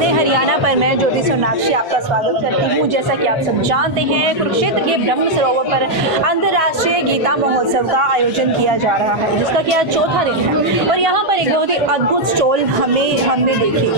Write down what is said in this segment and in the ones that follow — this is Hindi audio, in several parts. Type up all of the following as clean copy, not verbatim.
हिंदुस्तान हरियाणा पर मैं ज्योति सोनाक्षी आपका स्वागत करती हूँ। जैसा कि आप सब जानते हैं, कुरुक्षेत्र के ब्रह्म सरोवर पर अंतर्राष्ट्रीय गीता महोत्सव का आयोजन किया जा रहा है, जिसका कि आज चौथा दिन है। और यहाँ पर एक बहुत ही अद्भुत स्टॉल हमने देखी।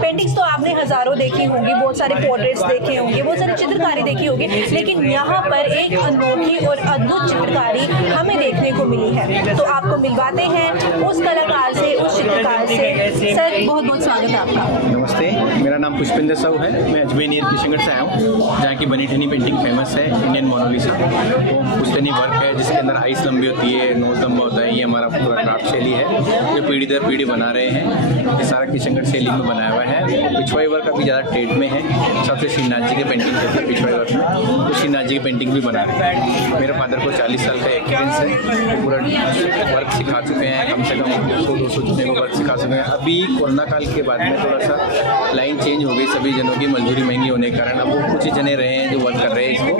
पेंटिंग्स तो आपने हजारों देखी होंगी, बहुत सारे पोर्ट्रेट्स देखे होंगे, बहुत सारी चित्रकारी देखी होगी, लेकिन यहाँ पर एक अनोखी और अद्भुत चित्रकारी हमें देखने को मिली है। तो आपको मिलवाते हैं उस कलाकार से, उस चित्रकार से। सर, बहुत बहुत स्वागत है आपका। नमस्ते, मेरा नाम पुष्पेंद्र साहू है। मैं अजमेर नियर किशनगढ़ से आया हूँ, जहाँ की बनी ठनी पेंटिंग फेमस है, इंडियन मोनालिसा। वो पुश्तैनी वर्क है, जिसके अंदर आइस लंबी होती है, नोज लंबा होता है। ये हमारा पूरा क्राफ्ट शैली है, जो पीढ़ी दर पीढ़ी बना रहे हैं। ये सारा किशनगढ़ शैली में बनाया हुआ है। पिछवाई वर्क अभी ज़्यादा ट्रेड में है। सबसे श्रीनाथ जी की पेंटिंग होती है पिछवाई वर्क में, तो श्रीनाथ जी की पेंटिंग भी बना रहे हैं। मेरे फादर को 40 साल का एक्सपीरियंस है, वो पूरा वर्क सिखा चुके हैं। कम से कम 100-200 जने को वर्क सिखा चुके हैं। अभी कोरोना काल के बाद में थोड़ा सा लाइन चेंज हो गई, सभी जनों की मजदूरी महंगी होने के कारण अब वो कुछ ही जने रहे हैं जो वर्क कर रहे हैं इसको,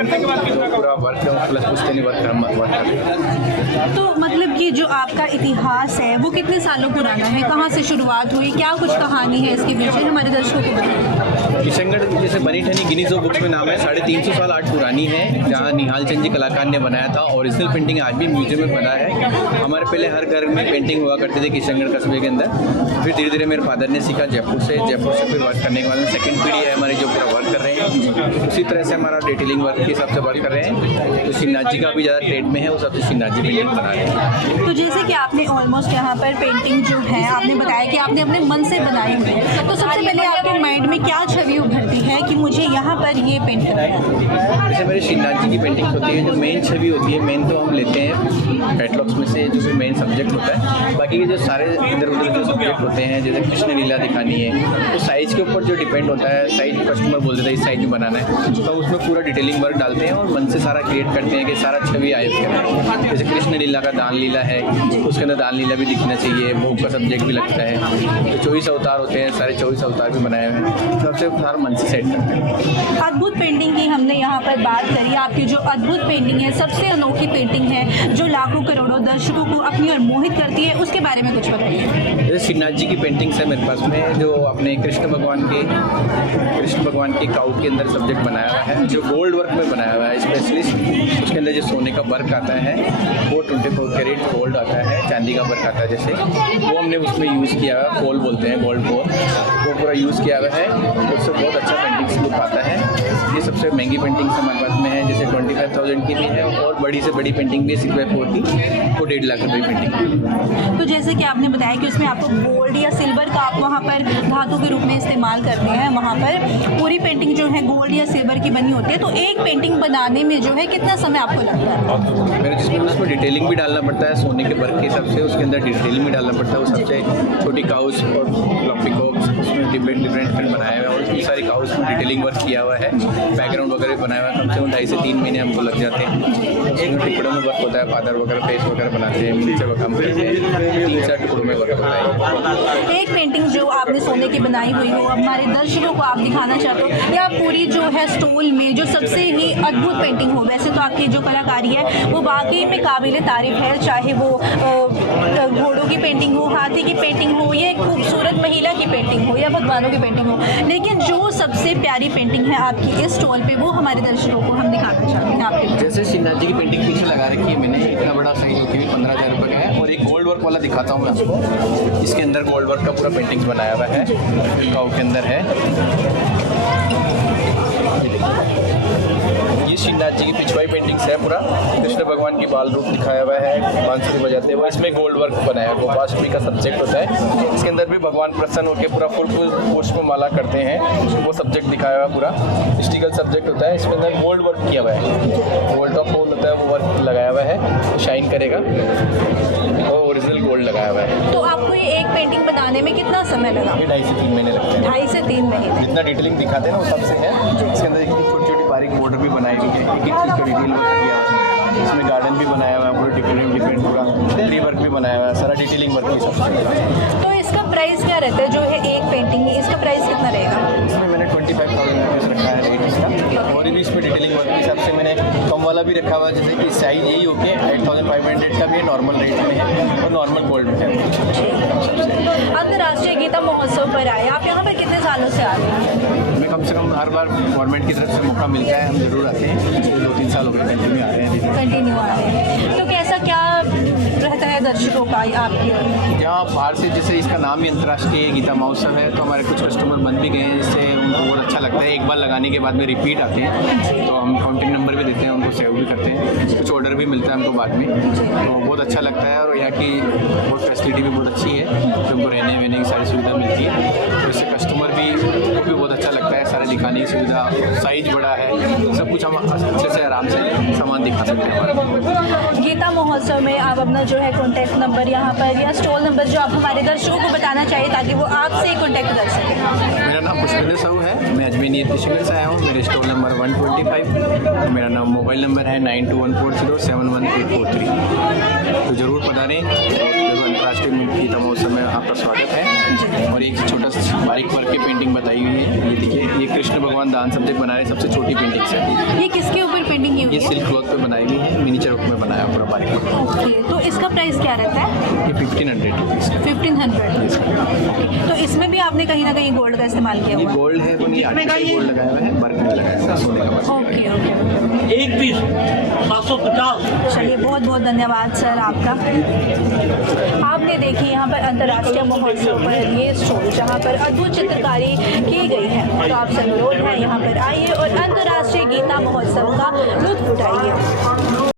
तो पूरा वर्क प्लस पुश्तैनी वर्क कर रहे हैं। तो मतलब कि जो आपका इतिहास है वो कितने सालों पुराना है, कहाँ से शुरुआत हुई, क्या कुछ कहानी है इसके पीछे, हमारे दर्शकों को बताइए। किशनगढ़ जैसे बनी ठनी गिनीज बुक्स में नाम है, 350 साल आर्ट पुरानी है, जहाँ निहाल चंद जी कलाकार ने बनाया था। ओरिजिनल पेंटिंग आज भी म्यूजियम में बना है। हमारे पहले हर घर में पेंटिंग हुआ करती थी किशनगढ़ कस्बे के अंदर। फिर धीरे धीरे मेरे फादर ने सीखा जयपुर से फिर वर्क करने के बाद सेकंड पीढ़ी है हमारी जो पूरा वर्क कर रहे हैं। उसी तरह से हमारा डिटेलिंग वर्क के हिसाब से वर्क कर रहे हैं। तो श्रीनाथ जी का भी ज़्यादा ट्रेड में है, उस सबसे श्रीनाथ जी पेंटिंग बना रहे हैं। तो जैसे कि आपने ऑलमोस्ट यहाँ पर पेंटिंग जो है, आपने बताया कि आपने अपने मन से बनाई हुई है, तो सबसे पहले आपके माइंड में क्या छवि उभरती है कि मुझे यहाँ पर ये पेंट करना है? जैसे मेरी श्रीनाथ जी की पेंटिंग होती है, जो मेन छवि होती है, मेन तो हम लेते हैं कैटलॉग्स में से, जो मेन सब्जेक्ट होता है। बाकी के जो सारे इधर उधर जो सब्जेक्ट होते हैं, जैसे कृष्ण लीला दिखानी है, तो साइज़ के ऊपर जो डिपेंड होता है, साइज कस्टमर बोल देता है इस साइज में बनाना है, तो उसमें पूरा डिटेलिंग वर्क डालते हैं और मन से सारा क्रिएट करते हैं कि सारा छवि आए उसके अंदर। जैसे कृष्ण लीला का दान लीला है, उसके अंदर दान लीला भी दिखना चाहिए, भोग का सब्जेक्ट भी लगता है। तो 24 अवतार होते हैं, सारे 24 अवतार भी बनाए हुए हैं, सबसे सारा मन से सेट करते हैं। अद्भुत पेंटिंग की हमने यहाँ पर बात करी। आपकी जो अद्भुत पेंटिंग है, सबसे अनोखी पेंटिंग है, जो लाखों करोड़ों दर्शकों को अपनी ओर मोहित करती है, उसके बारे में कुछ बताइए। जैसे श्रीनाथ जी की पेंटिंग्स है मेरे पास में, जो अपने कृष्ण भगवान के काउ के अंदर सब्जेक्ट बनाया हुआ है, जो गोल्ड वर्क में बनाया हुआ है स्पेशलिस्ट। उसके अंदर जो सोने का वर्क आता है, वो 24 कैरेट गोल्ड आता है, चांदी का वर्क आता है, जैसे वो हमने उसमें यूज़ किया हुआ है। फॉल बोलते हैं, गोल्ड फॉल, वो पूरा यूज़ किया हुआ है। उससे बहुत अच्छा पेंटिंग्स लुक आता है। ये सबसे महंगी पेंटिंग्स हमारे पास में है, जैसे 25,000 की भी है, और बड़ी से बड़ी पेंटिंग भी 6x4 की, वो 1.5 लाख रुपये पेंटिंग। तो जैसे कि आपने बताया कि उसमें आपको गोल्ड या सिल्वर का आप वहाँ पर धातु के रूप में इस्तेमाल करते हैं, वहाँ पर पूरी पेंटिंग जो है गोल्ड या सिल्वर की बनी होती है। तो एक पेंटिंग बनाने में जो है कितना समय आपको लगता है? मेरे जिसमें उसमें डिटेलिंग भी डालना पड़ता है, सोने के वर्क के हिसाब से उसके अंदर डिटेलिंग भी डालना पड़ता है। वो सबसे छोटी काउस और पिकॉक्स उसमें डिफरेंट बनाया हुआ है, और इतनी सारी काउस में डिटेलिंग वर्क किया हुआ है, बैकग्राउंड वगैरह बनाया हुआ है। कम से कम 2.5 से 3 महीने हमको लग जाते हैं। एक टुकड़ों में वर्क होता है, फादर वगैरह फेस वगैरह बनाते हैं, नीचे वर्क हम करते हैं, 3-4 टुकड़ों में वर्क होता है। एक पेंटिंग जो आपने सोने की बनाई हुई हो, हमारे दर्शकों को आप दिखाना चाहते हो, या पूरी जो है स्टॉल में जो सबसे ही अद्भुत पेंटिंग हो? वैसे तो आपकी जो कलाकारी है वो वाकई में काबिल तारीफ है, चाहे वो घोड़ों की पेंटिंग हो, हाथी की पेंटिंग हो, या एक खूबसूरत महिला की पेंटिंग हो, या भगवानों की पेंटिंग हो, लेकिन जो सबसे प्यारी पेंटिंग है आपकी इस स्टॉल पे, वो हमारे दर्शकों को हम दिखाना चाहते हैं आपके। जैसे श्रीनाथ जी की पेंटिंग पीछे लगा रखी है मैंने, इतना बड़ा साइज होती है, 15,000 रुपये का है। और एक गोल्ड वर्क वाला दिखाता हूँ मैं आपको, इसके अंदर गोल्ड वर्क का पूरा पेंटिंग्स बनाया हुआ है, काउ के अंदर है। ये श्रीनाथ जी की पिछवाई पेंटिंग्स है, पूरा कृष्ण भगवान की बाल रूप दिखाया हुआ है, बांसुरी बजाते हुए। इसमें गोल्ड वर्क बनाया है, गोपाष्टमी का सब्जेक्ट होता है। इसके अंदर भी भगवान प्रसन्न होकर पूरा फूल पुष्पमाला करते हैं, वो सब्जेक्ट दिखाया हुआ पूरा हिस्ट्रिकल सब्जेक्ट होता है। इसके अंदर गोल्ड वर्क किया हुआ है, गोल्ड का फूल होता है, वो वर्क लगाया हुआ है, वो शाइन करेगा, और ओरिजिनल गोल्ड लगाया हुआ है। तो आपको ये एक पेंटिंग बनाने में कितना समय लगा? 2.5 से 3 महीने लगते हैं। 2.5 से 3 महीने। जितना डिटेलिंग दिखाते हैं ना वो सबसे है। इसके अंदर छोटी छोटी बारीक बॉर्डर भी बनाई हुई है, एक एक चीज़ का डिटेल किया हुआ है। इसमें गार्डन भी बनाया हुआ है, पूरा डिफरेंट पूरा ट्री वर्क भी बनाया हुआ है, सारा डिटेलिंग वर्क की सबसे। तो इसका प्राइस क्या रहता है जो है एक पेंटिंग, इसका प्राइस कितना रहेगा? इसमें मैंने 25,000 रुपीज़ रखा है रेट इसका, और भी इसमें डिटेलिंग वर्क के हिसाब से मैंने कम वाला भी रखा हुआ है, जैसे कि साइज यही होते हैं 8500 का भी नॉर्मल रेट में है और नॉर्मल गोल्ड में है। अंतर्राष्ट्रीय गीता महोत्सव पर आए, आप यहाँ पर कितने सालों से आ रहे हैं? मैं कम से कम हर बार गवर्नमेंट की तरफ से मौका मिलता है, हम ज़रूर आते हैं। 2-3 साल हो गए कंटिन्यू आ रहे हैं। कंटिन्यू आ रहे हैं, तो कैसा क्या रहता है दर्शकों का आपकी ओर? यहाँ बाहर से, जैसे इसका नाम ही अंतर्राष्ट्रीय गीता महोत्सव है, तो हमारे कुछ कस्टमर बन भी गए हैं, जिससे उनको बहुत अच्छा लगता है। एक बार लगाने के बाद में रिपीट आते हैं, तो हम कॉन्टैक्ट नंबर भी देते हैं, उनको सेव भी करते हैं, कुछ ऑर्डर भी मिलता है हमको बाद में, तो बहुत अच्छा लगता है। और यहाँ की बहुत फैसिलिटी भी बहुत अच्छी है, तो उनको रहने वहने की सारी सुविधा मिलती है, तो इससे कस्टमर भी को भी बहुत अच्छा लगता है। सारे दिखाने की सुविधा, साइज बड़ा है, सब कुछ हम अच्छे से आराम से सामान दिखा सकते हैं। गीता महोत्सव में आप अपना जो है कॉन्टैक्ट नंबर यहाँ पर या स्टॉल नंबर जो आप हमारे दर्शकों को बताना चाहिए ताकि वो आपसे कॉन्टैक्ट कर सकें। मेरा नाम पुष्पेंद्र साहू है, मैं अजमेर नियर किशनगढ़ से आया हूँ। मेरे स्टॉल नंबर 125, मेरा नाम मोबाइल नंबर है 9214071843। तो ज़रूर पधारें, जरूर अंतर्राष्ट्रीय गीता महोत्सव में आपका स्वागत है। और एक छोटा सा बारीक वर्क की पेंटिंग बताई हुई है, ये देखिए, ये कृष्ण भगवान दान सब्जेक्ट बना रहे, सबसे छोटी पेंटिंग है। ये किसके ऊपर पेंटिंग की हुई ये है? सिल्क क्लॉथ पे बनाई हुई है, मिनीचर वर्क में बनाया पूरा बारीक वर्क। ओके, तो इसका प्राइस क्या रहता है? ये 1500 रुपीज़ का। 1500। तो इसमें भी आपने कहीं ना कहीं गोल्ड का इस्तेमाल किया ये हुआ है? गोल्ड है, पर ये आर्टिफिशियल गोल्ड लगाया हुआ है, वर्क नहीं लगाया हुआ है, सोने का वर्क। ओके ओके, एक पीस 750। चलिए बहुत बहुत धन्यवाद सर आपका। आपने देखी यहाँ पर अंतर्राष्ट्रीय महोत्सव पर ये स्टॉल जहाँ पर अद्भुत चित्रकारी की गई है, तो आप सब अनुरोध है यहाँ पर आइए और अंतर्राष्ट्रीय गीता महोत्सव का लुत्फ उठाइए।